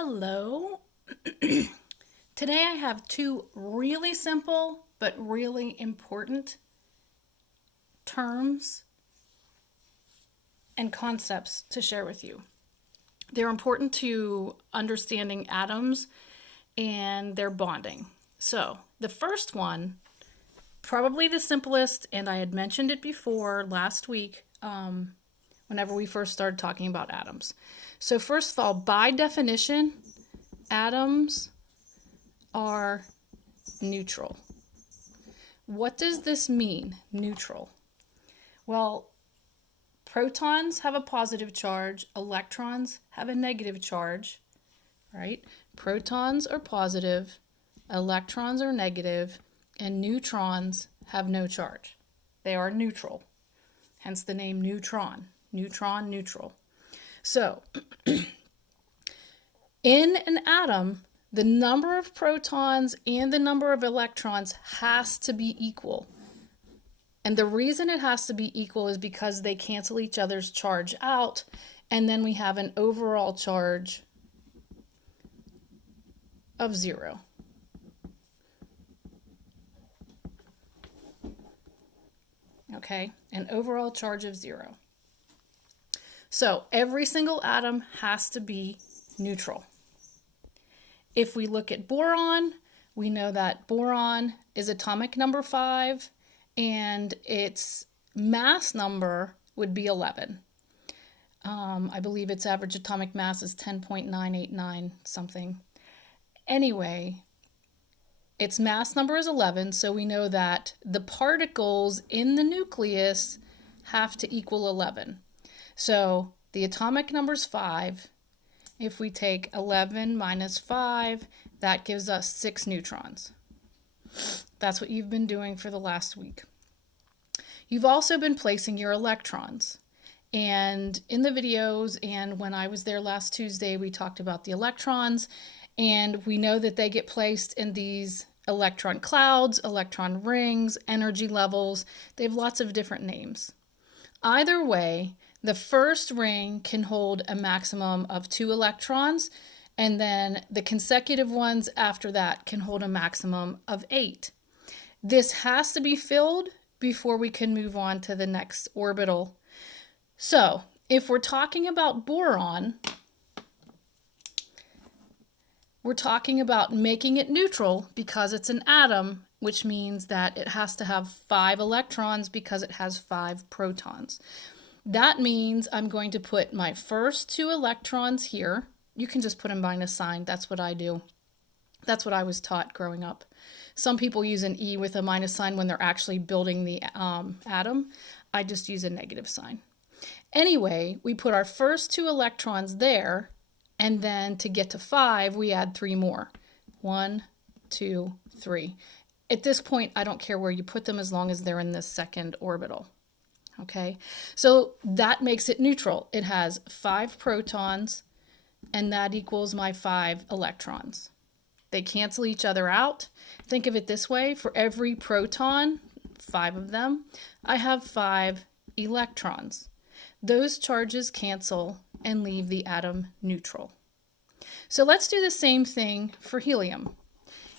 Hello. Today I have two really simple but really important terms and concepts to share with you. They're important to understanding atoms and their bonding. So, the first one, probably the simplest, and I had mentioned it before last week whenever we first started talking about atoms. So, first of all, by definition, atoms are neutral. What does this mean, neutral? Well, protons have a positive charge, electrons have a negative charge, right? Protons are positive, electrons are negative, and neutrons have no charge. They are neutral, hence the name neutron. Neutron, neutral. So, in an atom, the number of protons and the number of electrons has to be equal. And the reason it has to be equal is because they cancel each other's charge out, and then we have an overall charge of 0. Okay, an overall charge of 0. So every single atom has to be neutral. If we look at boron, we know that boron is atomic number 5 and its mass number would be 11. I believe its average atomic mass is 10.989 something. Anyway, its mass number is 11, so we know that the particles in the nucleus have to equal 11. So the atomic number is 5. If we take 11 minus 5, that gives us 6 neutrons. That's what you've been doing for the last week. You've also been placing your electrons. And in the videos and when I was there last Tuesday, we talked about the electrons. And we know that they get placed in these electron clouds, electron rings, energy levels. They have lots of different names. Either way, the first ring can hold a maximum of 2 electrons, and then the consecutive ones after that can hold a maximum of 8. This has to be filled before we can move on to the next orbital. So, if we're talking about boron, we're talking about making it neutral because it's an atom, which means that it has to have 5 electrons because it has 5 protons. That means I'm going to put my first 2 electrons here. You can just put a minus sign. That's what I do. That's what I was taught growing up. Some people use an E with a minus sign when they're actually building the atom. I just use a negative sign. Anyway, we put our first 2 electrons there, and then to get to 5, we add 3 more. 1, 2, 3. At this point, I don't care where you put them as long as they're in this second orbital. Okay, so that makes it neutral. It has 5 protons, and that equals my 5 electrons. They cancel each other out. Think of it this way. For every proton, 5 of them, I have 5 electrons. Those charges cancel and leave the atom neutral. So let's do the same thing for helium.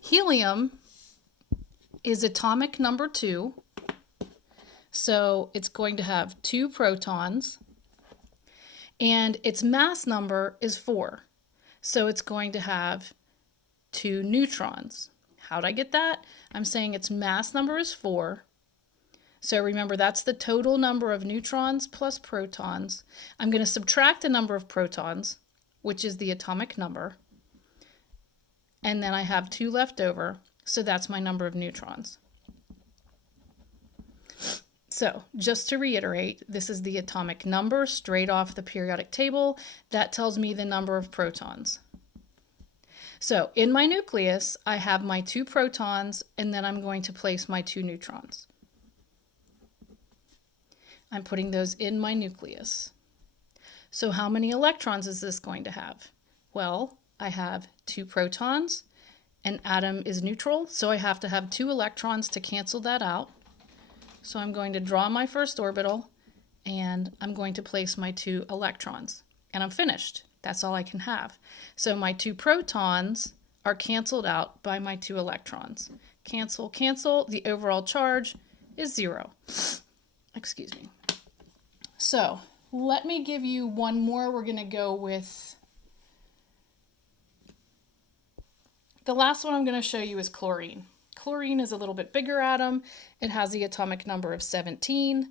Helium is atomic number 2. So it's going to have 2 protons, and its mass number is 4. So it's going to have 2 neutrons. How'd I get that? I'm saying its mass number is 4. So remember, that's the total number of neutrons plus protons. I'm going to subtract the number of protons, which is the atomic number, and then I have 2 left over, so that's my number of neutrons. So, just to reiterate, this is the atomic number straight off the periodic table. That tells me the number of protons. So, in my nucleus, I have my 2 protons, and then I'm going to place my 2 neutrons. I'm putting those in my nucleus. So, how many electrons is this going to have? Well, I have 2 protons. An atom is neutral, so I have to have 2 electrons to cancel that out. So I'm going to draw my first orbital, and I'm going to place my 2 electrons, and I'm finished. That's all I can have. So my 2 protons are canceled out by my 2 electrons. Cancel, cancel. The overall charge is 0. Excuse me. So let me give you one more. We're going to go with the last one I'm going to show you is chlorine. Chlorine is a little bit bigger atom. It has the atomic number of 17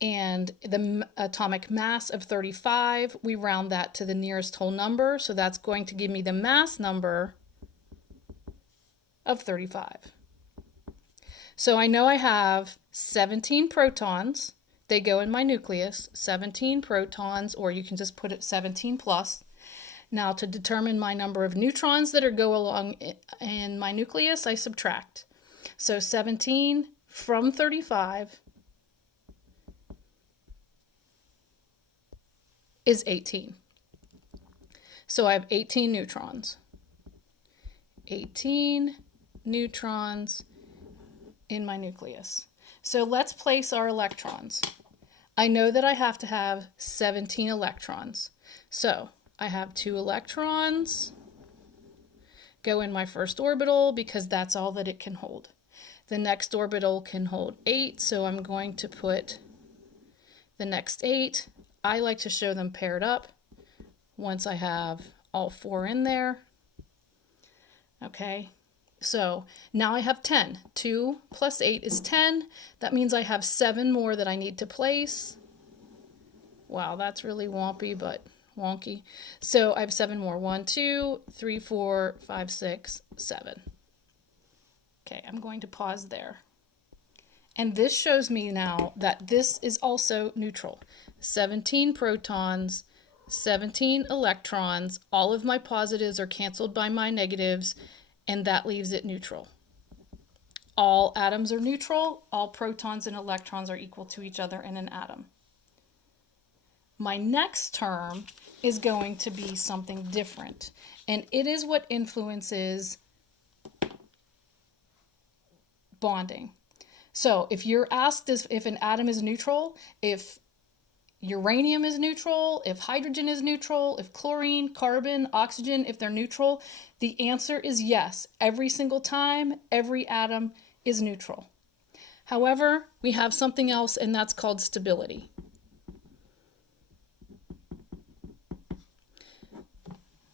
and the atomic mass of 35. We round that to the nearest whole number, so that's going to give me the mass number of 35. So I know I have 17 protons. They go in my nucleus, 17 protons, or you can just put it 17 plus. Now to determine my number of neutrons that go along in my nucleus, I subtract. So 17 from 35 is 18. So I have 18 neutrons. 18 neutrons in my nucleus. So let's place our electrons. I know that I have to have 17 electrons. So I have 2 electrons go in my first orbital because that's all that it can hold. The next orbital can hold 8, so I'm going to put the next 8. I like to show them paired up once I have all 4 in there. Okay, so now I have 10. 2 plus 8 is 10. That means I have 7 more that I need to place. Wow, that's really wonky, but wonky. So I have 7 more. 1, 2, 3, 4, 5, 6, 7. Okay, I'm going to pause there. And this shows me now that this is also neutral. 17 protons, 17 electrons. All of my positives are canceled by my negatives, and that leaves it neutral. All atoms are neutral. All protons and electrons are equal to each other in an atom. My next term is going to be something different, and it is what influences bonding. So if you're asked if an atom is neutral, if uranium is neutral, if hydrogen is neutral, if chlorine, carbon, oxygen, if they're neutral, the answer is yes. Every single time, every atom is neutral. However, we have something else, and that's called stability.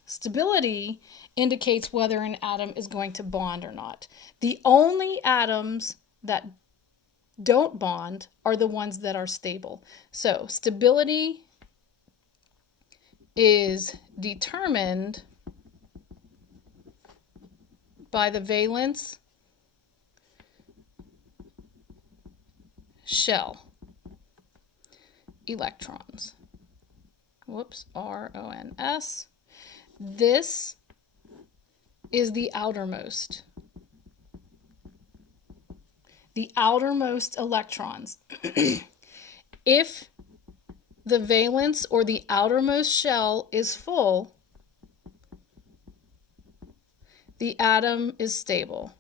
Stability indicates whether an atom is going to bond or not. The only atoms that don't bond are the ones that are stable. So stability is determined by the valence shell electrons. Whoops, RONS. This is the outermost. The outermost electrons. If the valence or the outermost shell is full, the atom is stable.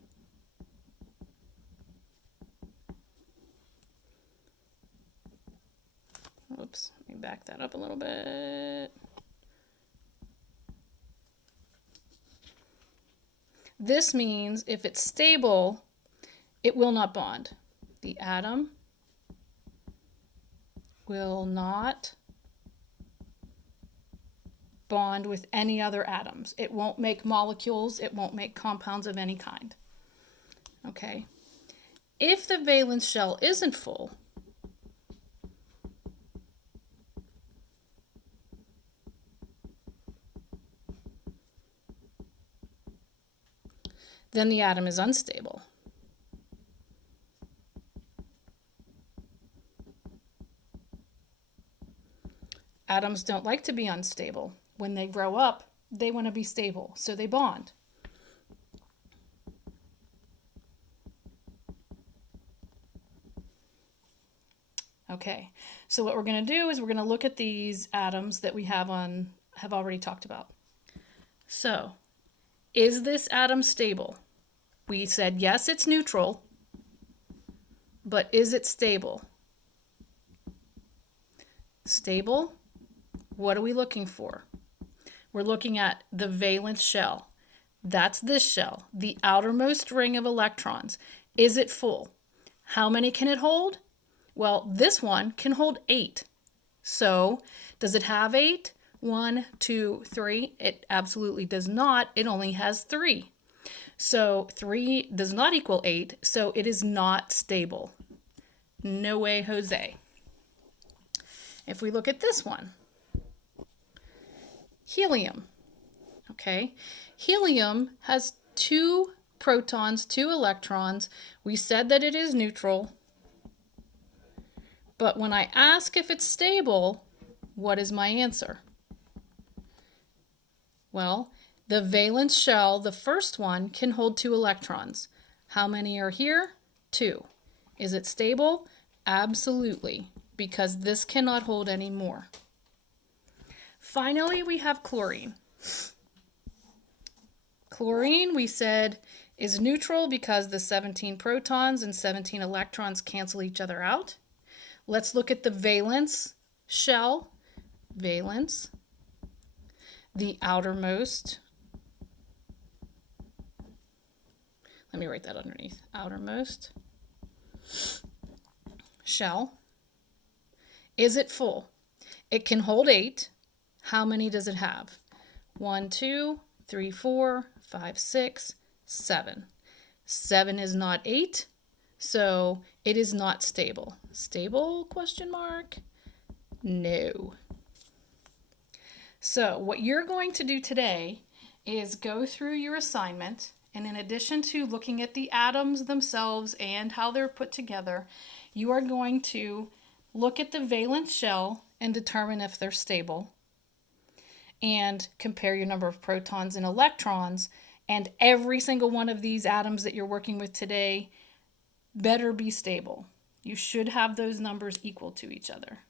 Oops, let me back that up a little bit. This means if it's stable, it will not bond. The atom will not bond with any other atoms. It won't make molecules. It won't make compounds of any kind. Okay. If the valence shell isn't full, then the atom is unstable. Atoms don't like to be unstable. When they grow up, they want to be stable, so they bond. Okay, so what we're going to do is we're going to look at these atoms that we have already talked about. So, is this atom stable? We said yes, it's neutral, but is it stable? Stable? What are we looking for? We're looking at the valence shell. That's this shell, the outermost ring of electrons. Is it full? How many can it hold? Well, this one can hold 8. So, does it have 8? 1, 2, 3. It absolutely does not. It only has 3. So, 3 does not equal 8, so it is not stable. No way, Jose. If we look at this one, helium. Okay, helium has 2 protons, 2 electrons. We said that it is neutral. But when I ask if it's stable, what is my answer? Well, the valence shell, the first one, can hold 2 electrons. How many are here? 2. Is it stable? Absolutely, because this cannot hold any more. Finally, we have chlorine. Chlorine, we said, is neutral because the 17 protons and 17 electrons cancel each other out. Let's look at the valence shell. Valence, the outermost. Let me write that underneath. Outermost shell. Is it full? It can hold 8. How many does it have? 1, 2, 3, 4, 5, 6, 7. 7 is not 8, so it is not stable. Stable, question mark? No. So what you're going to do today is go through your assignment, and in addition to looking at the atoms themselves and how they're put together, you are going to look at the valence shell and determine if they're stable, and compare your number of protons and electrons, and every single one of these atoms that you're working with today better be stable. You should have those numbers equal to each other.